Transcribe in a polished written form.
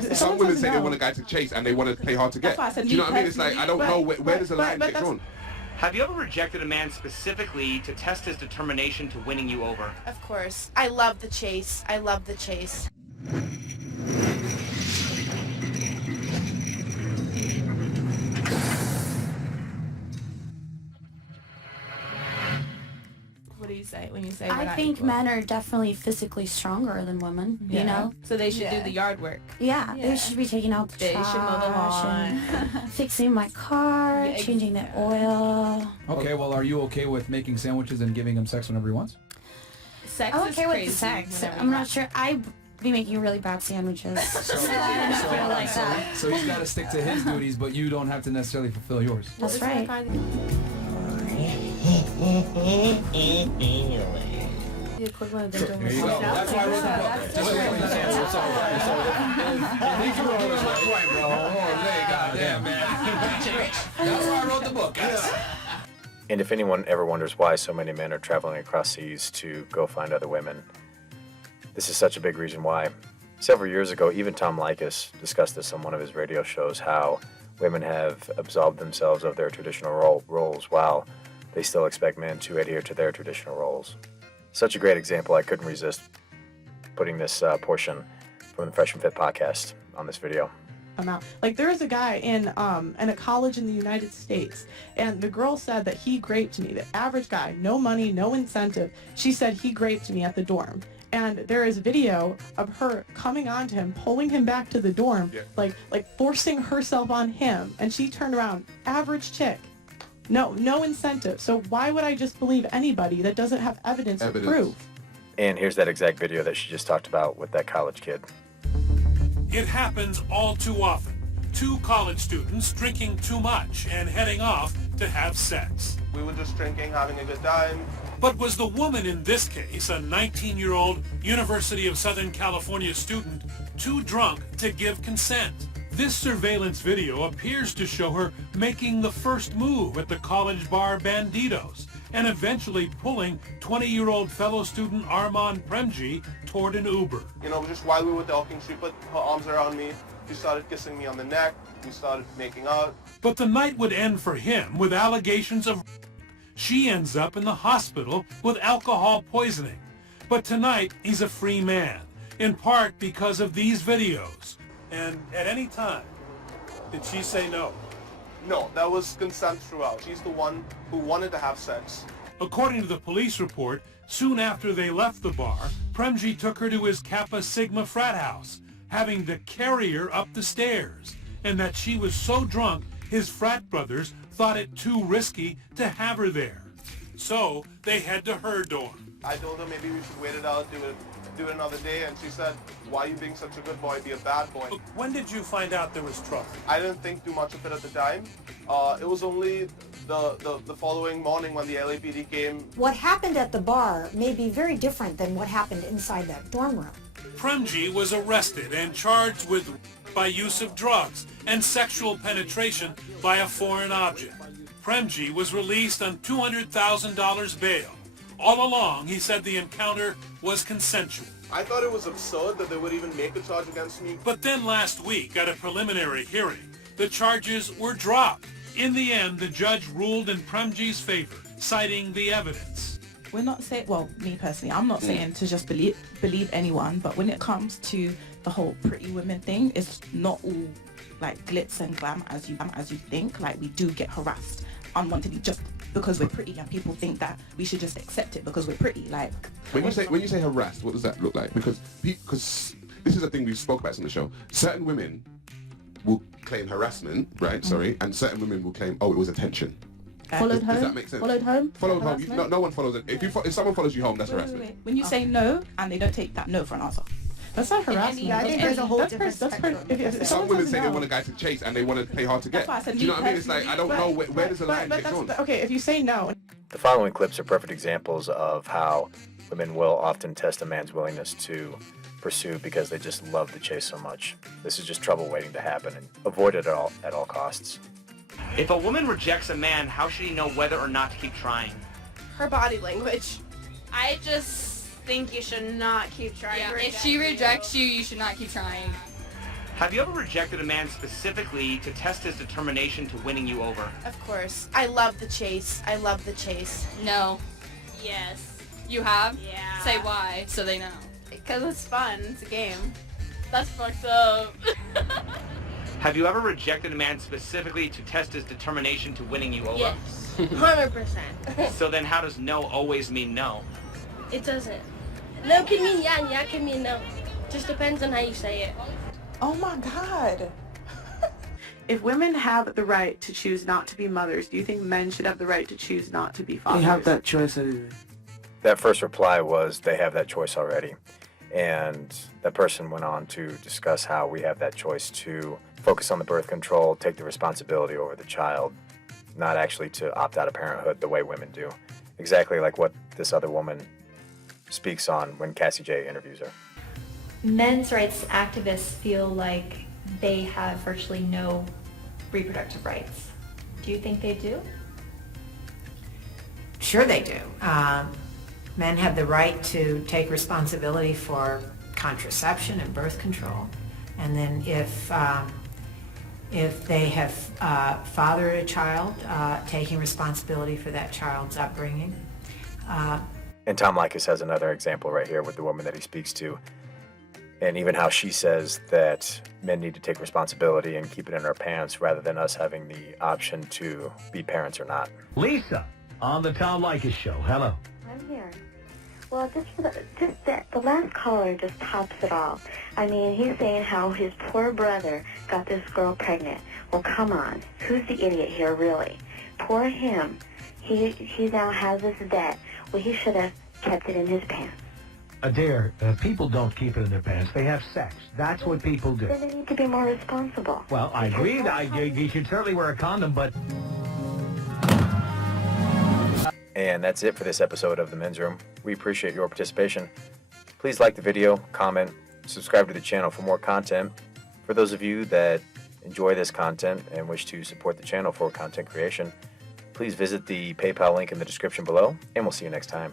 Some women say they want a guy to chase and they want to play hard to get. Do you know what I mean? It's like, I don't know where does the line get drawn. Have you ever rejected a man specifically to test his determination to winning you over? Of course. I love the chase. I love the chase. What do you say when you say I think men are definitely physically stronger than women, you know? So they should do the yard work. Yeah, they should be taking out the They trash should mow the lawn. and fixing my car, changing the oil. Okay, well, are you okay with making sandwiches and giving him sex whenever he wants? Sex I'm is okay with crazy the sex. whenever I'm you not want. sure. I'd be making really bad sandwiches. So I don't feel like that. So he's got to stick to his duties, but you don't have to necessarily fulfill yours. That's right. The equivalent of them doing There you go. That's why I wrote the book. Just wait for that answer. It's all right. Thank you for proving my point, bro. Holy goddamn, man. That's why I wrote the book, guys. And if anyone ever wonders why so many men are traveling across seas to go find other women, this is such a big reason why. Several years ago, even Tom Likas discussed this on one of his radio shows, how women have absolved themselves of their traditional roles while they still expect men to adhere to their traditional roles. Such a great example, I couldn't resist putting this portion from the Fresh and Fit podcast on this video. Amount. Like, there was a guy in a college in the United States, and the girl said that he graped me. The average guy, no money, no incentive. She said he graped me at the dorm. And there is video of her coming on to him, pulling him back to the dorm, like forcing herself on him. And she turned around, average chick. No incentive. So why would I just believe anybody that doesn't have evidence or proof? And here's that exact video that she just talked about with that college kid. It happens all too often. Two college students drinking too much and heading off to have sex. We were just drinking, having a good time. But was the woman in this case, a 19-year-old University of Southern California student, too drunk to give consent? This surveillance video appears to show her making the first move at the college bar Banditos and eventually pulling 20-year-old fellow student Armand Premji toward an Uber. You know, just while we were talking, she put her arms around me. She started kissing me on the neck. We started making out. But the night would end for him with allegations of she ends up in the hospital with alcohol poisoning. But tonight, he's a free man, in part because of these videos. And at any time, did she say no? No, that was consent throughout. She's the one who wanted to have sex. According to the police report, soon after they left the bar, Premji took her to his Kappa Sigma frat house, having to carry her up the stairs, and that she was so drunk his frat brothers thought it too risky to have her there. So they head to her dorm. I told her maybe we should wait it out, do it another day, and she said, why are you being such a good boy, be a bad boy? When did you find out there was trouble? I didn't think too much of it at the time. It was only the following morning when the LAPD came. What happened at the bar may be very different than what happened inside that dorm room. Premji was arrested and charged with by use of drugs and sexual penetration by a foreign object. Premji was released on $200,000 bail. All along, he said the encounter was consensual. I thought it was absurd that they would even make a charge against me. But then last week, at a preliminary hearing, the charges were dropped. In the end, the judge ruled in Premji's favor, citing the evidence. We're not saying, well, me personally, I'm not saying to just believe anyone, but when it comes to the whole pretty women thing, it's not all like glitz and glam as you think. Like, we do get harassed unwantedly just because we're pretty, and people think that we should just accept it because we're pretty. Like, when you say harassed, what does that look like? Because this is a thing we spoke about on the show. Certain women will claim harassment, right? Sorry, and certain women will claim, oh, it was attention. Followed home. Does that make sense? Followed home. Followed home. No one follows it. If someone follows you home, that's harassment. Wait. When you say no and they don't take that no for an answer, that's not harassment. Yeah, I think there's a whole different spectrum. Some women say they want a guy to chase and they want to play hard to get. Do you know what I mean? It's like, I don't know where does the line get drawn. Okay, if you say no. The following clips are perfect examples of how women will often test a man's willingness to pursue because they just love the chase so much. This is just trouble waiting to happen, and avoid it at all costs. If a woman rejects a man, how should he know whether or not to keep trying? Her body language. I just think you should not keep trying. Yeah, if she rejects you, you should not keep trying. Have you ever rejected a man specifically to test his determination to winning you over? Of course. I love the chase. I love the chase. No. Yes. You have? Yeah. Say why, so they know. Because it's fun. It's a game. That's fucked up. Have you ever rejected a man specifically to test his determination to winning you over? Yes. 100%. So then how does no always mean no? It doesn't. No can mean yeah, and yeah can mean no. Just depends on how you say it. Oh my God. If women have the right to choose not to be mothers, do you think men should have the right to choose not to be fathers? They have that choice anyway. That first reply was they have that choice already. And that person went on to discuss how we have that choice to focus on the birth control, take the responsibility over the child, not actually to opt out of parenthood the way women do. Exactly like what this other woman speaks on when Cassie J interviews her. Men's rights activists feel like they have virtually no reproductive rights. Do you think they do? Sure they do. Men have the right to take responsibility for contraception and birth control. And then if they have fathered a child, taking responsibility for that child's upbringing. And Tom Likas has another example right here with the woman that he speaks to. And even how she says that men need to take responsibility and keep it in our pants rather than us having the option to be parents or not. Lisa, on the Tom Likas Show. Hello. I'm here. Well, the last caller just tops it all. I mean, he's saying how his poor brother got this girl pregnant. Well, come on. Who's the idiot here, really? Poor him. He now has this debt. Well, he should have kept it in his pants. Adair, people don't keep it in their pants. They have sex. That's what people do. Then they need to be more responsible. Well, I agree. You should certainly wear a condom, but... And that's it for this episode of The Men's Room. We appreciate your participation. Please like the video, comment, subscribe to the channel for more content. For those of you that enjoy this content and wish to support the channel for content creation, please visit the PayPal link in the description below, and we'll see you next time.